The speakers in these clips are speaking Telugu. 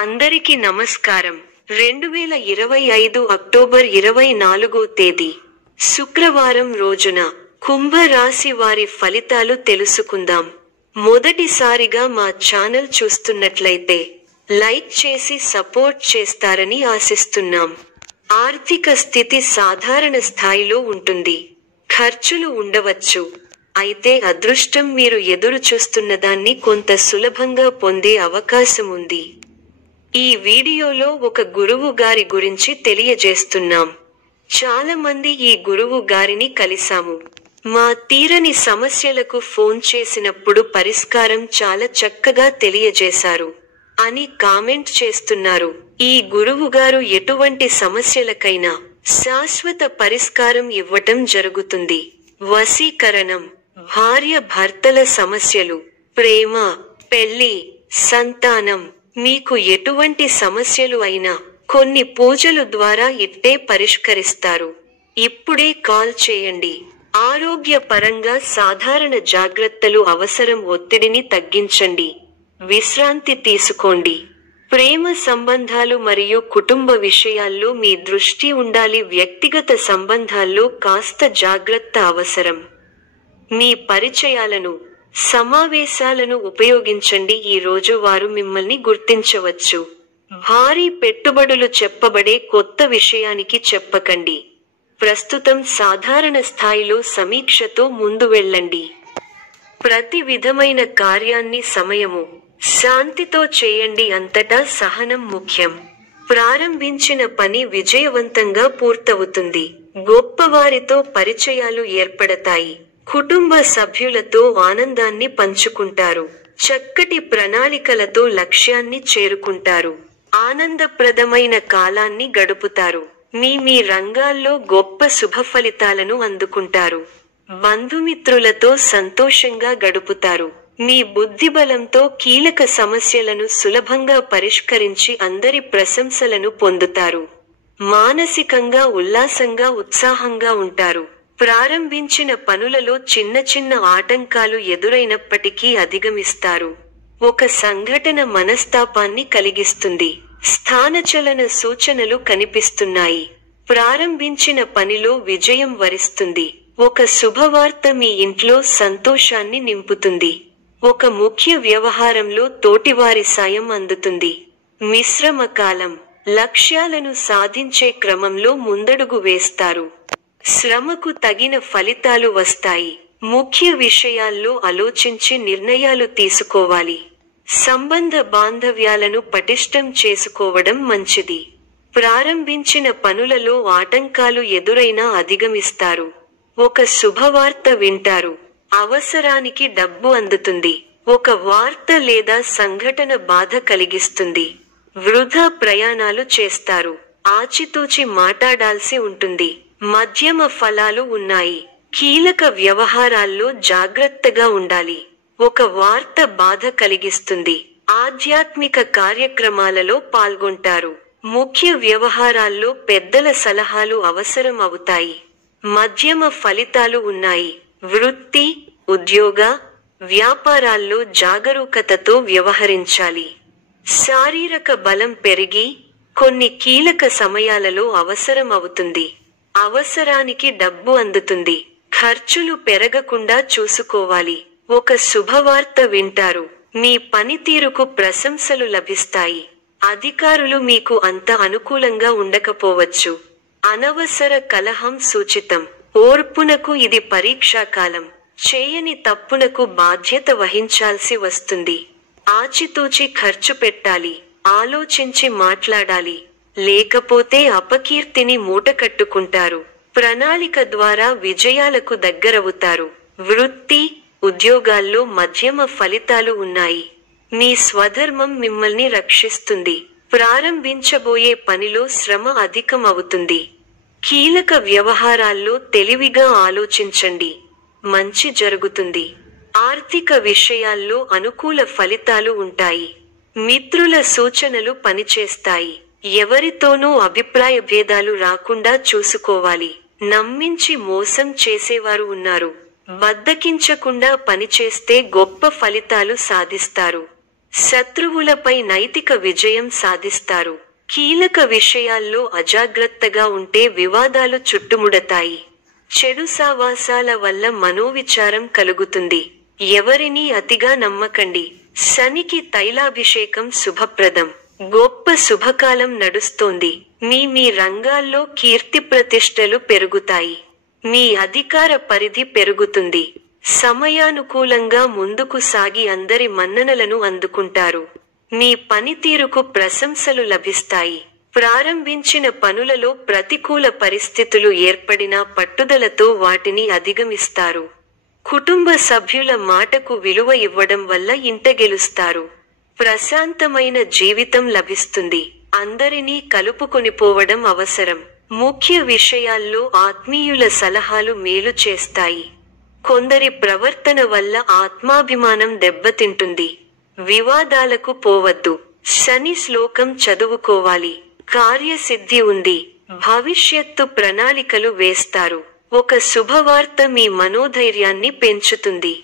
అందరికీ నమస్కారం. 2025 అక్టోబర్ 24 తేదీ శుక్రవారం రోజున కుంభ రాశి వారి ఫలితాలు తెలుసుకుందాం. మొదటిసారిగా మా ఛానల్ చూస్తున్నట్లయితే లైక్ చేసి సపోర్ట్ చేస్తారని ఆశిస్తున్నాం. ఆర్థిక స్థితి సాధారణ స్థాయిలో ఉంటుంది. ఖర్చులు ఉండవచ్చు. అయితే అదృష్టం మీరు ఎదురు చూస్తున్నదాన్ని కొంత సులభంగా పొందే అవకాశం ఉంది. ఈ వీడియోలో ఒక గురువు గారి గురించి తెలియజేస్తున్నాం. చాలా మంది ఈ గురువు గారిని కలిసాము. మా తీరని సమస్యలకు ఫోన్ చేసినప్పుడు పరిష్కారం చాలా చక్కగా తెలియజేశారు అని కామెంట్ చేస్తున్నారు. ఈ గురువు గారు ఎటువంటి సమస్యలకైనా శాశ్వత పరిష్కారం ఇవ్వటం జరుగుతుంది. వశీకరణం, భార్య భర్తల సమస్యలు, ప్రేమ, పెళ్లి, సంతానం, మీకు ఎటువంటి సమస్యలు అయినా కొన్ని పూజలు ద్వారా ఇట్టే పరిష్కరిస్తారు. ఇప్పుడే కాల్ చేయండి. ఆరోగ్య పరంగా సాధారణ జాగ్రత్తలు అవసరం. ఒత్తిడిని తగ్గించండి. విశ్రాంతి తీసుకోండి. ప్రేమ సంబంధాలు మరియు కుటుంబ విషయాల్లో మీ దృష్టి ఉండాలి. వ్యక్తిగత సంబంధాల్లో కాస్త జాగ్రత్త అవసరం. మీ పరిచయాలను, సమావేశాలను ఉపయోగించండి. ఈ రోజు వారు మిమ్మల్ని గుర్తించవచ్చు. భారీ పెట్టుబడులు చెప్పబడే కొత్త విషయానికి చెప్పకండి. ప్రస్తుతం సాధారణ స్థాయిలో సమీక్షతో ముందు వెళ్ళండి. ప్రతి విధమైన కార్యాన్ని సమయము, శాంతితో చేయండి. అంతటా సహనం ముఖ్యం. ప్రారంభించిన పని విజయవంతంగా పూర్తవుతుంది. గొప్పవారితో పరిచయాలు ఏర్పడతాయి. కుటుంబ సభ్యులతో ఆనందాన్ని పంచుకుంటారు. చక్కటి ప్రణాళికలతో లక్ష్యాన్ని చేరుకుంటారు. ఆనందప్రదమైన కాలాన్ని గడుపుతారు. మీ రంగాల్లో గొప్ప శుభ ఫలితాలను అందుకుంటారు. బంధుమిత్రులతో సంతోషంగా గడుపుతారు. మీ బుద్ధిబలంతో కీలక సమస్యలను సులభంగా పరిష్కరించి అందరి ప్రశంసలను పొందుతారు. మానసికంగా ఉల్లాసంగా, ఉత్సాహంగా ఉంటారు. ప్రారంభించిన పనులలో చిన్న చిన్న ఆటంకాలు ఎదురైనప్పటికీ అధిగమిస్తారు. ఒక సంఘటన మనస్తాపాన్ని కలిగిస్తుంది. స్థానచలన సూచనలు కనిపిస్తున్నాయి. ప్రారంభించిన పనిలో విజయం వరిస్తుంది. ఒక శుభవార్త మీ ఇంట్లో సంతోషాన్ని నింపుతుంది. ఒక ముఖ్య వ్యవహారంలో తోటివారి సాయం అందుతుంది. మిశ్రమ కాలం, లక్ష్యాలను సాధించే క్రమంలో ముందడుగు వేస్తారు. శ్రమకు తగిన ఫలితాలు వస్తాయి. ముఖ్య విషయాల్లో ఆలోచించి నిర్ణయాలు తీసుకోవాలి. సంబంధ బాంధవ్యాలను పటిష్టం చేసుకోవడం మంచిది. ప్రారంభించిన పనులలో ఆటంకాలు ఎదురైనా అధిగమిస్తారు. ఒక శుభవార్త వింటారు. అవసరానికి డబ్బు అందుతుంది. ఒక వార్త లేదా సంఘటన బాధ కలిగిస్తుంది. వృధా ప్రయాణాలు చేస్తారు. ఆచితూచి మాట్లాడాల్సి ఉంటుంది. మధ్యమ ఫలాలు ఉన్నాయి. కీలక వ్యవహారాల్లో జాగ్రత్తగా ఉండాలి. ఒక వార్త బాధ కలిగిస్తుంది. ఆధ్యాత్మిక కార్యక్రమాలలో పాల్గొంటారు. ముఖ్య వ్యవహారాల్లో పెద్దల సలహాలు అవసరం అవుతాయి. మధ్యమ ఫలితాలు ఉన్నాయి. వృత్తి, ఉద్యోగ, వ్యాపారాల్లో జాగరూకతతో వ్యవహరించాలి. శారీరక బలం పెరిగి కొన్ని కీలక సమయాలలో అవసరం అవుతుంది. అవసరానికి డబ్బు అందుతుంది. ఖర్చులు పెరగకుండా చూసుకోవాలి. ఒక శుభవార్త వింటారు. మీ పనితీరుకు ప్రశంసలు లభిస్తాయి. అధికారులు మీకు అంత అనుకూలంగా ఉండకపోవచ్చు. అనవసర కలహం సూచితం. ఓర్పునకు ఇది పరీక్షాకాలం. చేయని తప్పునకు బాధ్యత వహించాల్సి వస్తుంది. ఆచితూచి ఖర్చు పెట్టాలి. ఆలోచించి మాట్లాడాలి. లేకపోతే అపకీర్తిని మూటకట్టుకుంటారు. ప్రణాళిక ద్వారా విజయాలకు దగ్గరవుతారు. వృత్తి, ఉద్యోగాల్లో మధ్యమ ఫలితాలు ఉన్నాయి. మీ స్వధర్మం మిమ్మల్ని రక్షిస్తుంది. ప్రారంభించబోయే పనిలో శ్రమ అధికం అవుతుంది. కీలక వ్యవహారాల్లో తెలివిగా ఆలోచించండి. మంచి జరుగుతుంది. ఆర్థిక విషయాల్లో అనుకూల ఫలితాలు ఉంటాయి. మిత్రుల సూచనలు పనిచేస్తాయి. ఎవరితోనూ అభిప్రాయ భేదాలు రాకుండా చూసుకోవాలి. నమ్మించి మోసం చేసేవారు ఉన్నారు. బద్దకించకుండా పనిచేస్తే గొప్ప ఫలితాలు సాధిస్తారు. శత్రువులపై నైతిక విజయం సాధిస్తారు. కీలక విషయాల్లో అజాగ్రత్తగా ఉంటే వివాదాలు చుట్టుముడతాయి. చెడు సావాసాల వల్ల మనోవిచారం కలుగుతుంది. ఎవరినీ అతిగా నమ్మకండి. శనికి తైలాభిషేకం శుభప్రదం. గొప్ప శుభకాలం నడుస్తోంది. మీ రంగాల్లో కీర్తి ప్రతిష్టలు పెరుగుతాయి. మీ అధికార పరిధి పెరుగుతుంది. సమయానుకూలంగా ముందుకు సాగి అందరి మన్ననలను అందుకుంటారు. మీ పనితీరుకు ప్రశంసలు లభిస్తాయి. ప్రారంభించిన పనులలో ప్రతికూల పరిస్థితులు ఏర్పడినా పట్టుదలతో వాటిని అధిగమిస్తారు. కుటుంబ సభ్యుల మాటకు విలువ ఇవ్వడం వల్ల ఇంట గెలుస్తారు. ప్రశాంతమైన జీవితం లభిస్తుంది. అందరినీ కలుపుకొనిపోవడం అవసరం. ముఖ్య విషయాల్లో ఆత్మీయుల సలహాలు మేలు చేస్తాయి. కొందరి ప్రవర్తన వల్ల ఆత్మాభిమానం దెబ్బతింటుంది. వివాదాలకు పోవద్దు. శని శ్లోకం చదువుకోవాలి. కార్యసిద్ధి ఉంది. భవిష్యత్తు ప్రణాళికలు వేస్తారు. ఒక శుభవార్త మీ మనోధైర్యాన్ని పెంచుతుంది.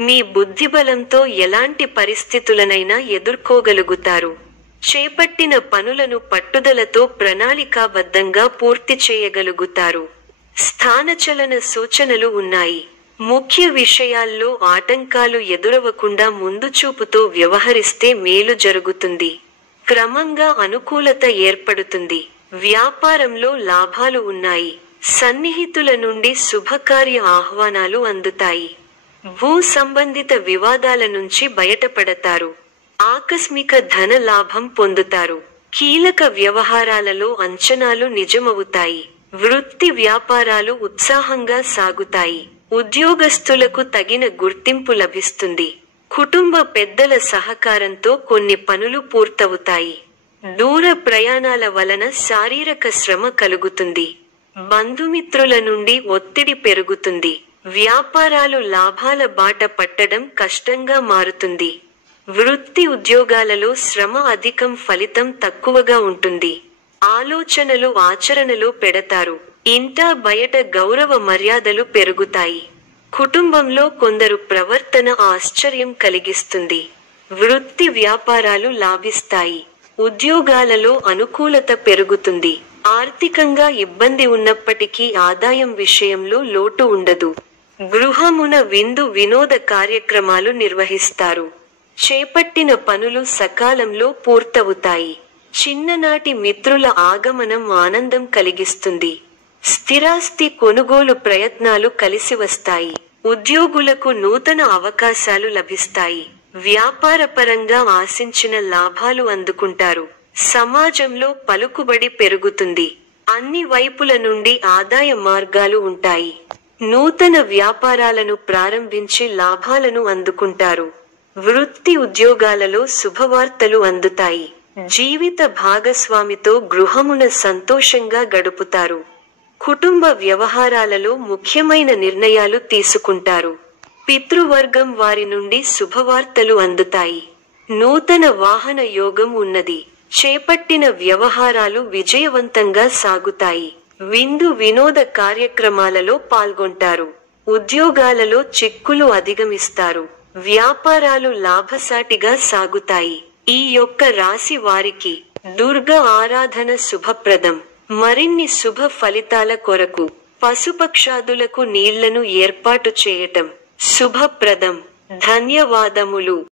మీ బుద్ధిబలంతో ఎలాంటి పరిస్థితులనైనా ఎదుర్కోగలుగుతారు. చేపట్టిన పనులను పట్టుదలతో ప్రణాళికాబద్ధంగా పూర్తి చేయగలుగుతారు. స్థానచలన సూచనలు ఉన్నాయి. ముఖ్య విషయాల్లో ఆటంకాలు ఎదురవకుండా ముందుచూపుతో వ్యవహరిస్తే మేలు జరుగుతుంది. క్రమంగా అనుకూలత ఏర్పడుతుంది. వ్యాపారంలో లాభాలు ఉన్నాయి. సన్నిహితుల నుండి శుభకార్య ఆహ్వానాలు అందుతాయి. భూ సంబంధిత వివాదాల నుంచి బయటపడతారు. ఆకస్మిక ధన లాభం పొందుతారు. కీలక వ్యవహారాలలో అంచనాలు నిజమవుతాయి. వృత్తి వ్యాపారాలు ఉత్సాహంగా సాగుతాయి. ఉద్యోగస్తులకు తగిన గుర్తింపు లభిస్తుంది. కుటుంబ పెద్దల సహకారంతో కొన్ని పనులు పూర్తవుతాయి. దూర ప్రయాణాల వలన శారీరక శ్రమ కలుగుతుంది. బంధుమిత్రుల నుండి ఒత్తిడి పెరుగుతుంది. వ్యాపారాలు లాభాల బాట పట్టడం కష్టంగా మారుతుంది. వృత్తి ఉద్యోగాలలో శ్రమ అధికం, ఫలితం తక్కువగా ఉంటుంది. ఆలోచనలు ఆచరణలో పెడతారు. ఇంటా బయట గౌరవ మర్యాదలు పెరుగుతాయి. కుటుంబంలో కొందరు ప్రవర్తన ఆశ్చర్యం కలిగిస్తుంది. వృత్తి వ్యాపారాలు లాభిస్తాయి. ఉద్యోగాలలో అనుకూలత పెరుగుతుంది. ఆర్థికంగా ఇబ్బంది ఉన్నప్పటికీ ఆదాయం విషయంలో లోటు ఉండదు. గృహమున విందు వినోద కార్యక్రమాలు నిర్వహిస్తారు. చేపట్టిన పనులు సకాలంలో పూర్తవుతాయి. చిన్ననాటి మిత్రుల ఆగమనం ఆనందం కలిగిస్తుంది. స్థిరాస్తి కొనుగోలు ప్రయత్నాలు కలిసి వస్తాయి. ఉద్యోగులకు నూతన అవకాశాలు లభిస్తాయి. వ్యాపారపరంగా ఆశించిన లాభాలు అందుకుంటారు. సమాజంలో పలుకుబడి పెరుగుతుంది. అన్ని వైపుల నుండి ఆదాయ మార్గాలు ఉంటాయి. నూతన వ్యాపారాలను ప్రారంభించి లాభాలను అందుకుంటారు. వృత్తి ఉద్యోగాలలో శుభవార్తలు అందుతాయి. జీవిత భాగస్వామితో గృహమున సంతోషంగా గడుపుతారు. కుటుంబ వ్యవహారాలలో ముఖ్యమైన నిర్ణయాలు తీసుకుంటారు. పితృవర్గం వారి నుండి శుభవార్తలు అందుతాయి. నూతన వాహన యోగం ఉన్నది. చేపట్టిన వ్యవహారాలు విజయవంతంగా సాగుతాయి. విందు వినోద కార్యక్రమాలలో పాల్గొంటారు. ఉద్యోగాలలో చిక్కులు అధిగమిస్తారు. వ్యాపారాలు లాభసాటిగా సాగుతాయి. ఈ యొక్క రాశి వారికి దుర్గా ఆరాధన శుభప్రదం. మరిన్ని శుభ ఫలితాల కొరకు పశుపక్షాదులకు నీళ్లను ఏర్పాటు చేయటం శుభప్రదం. ధన్యవాదములు.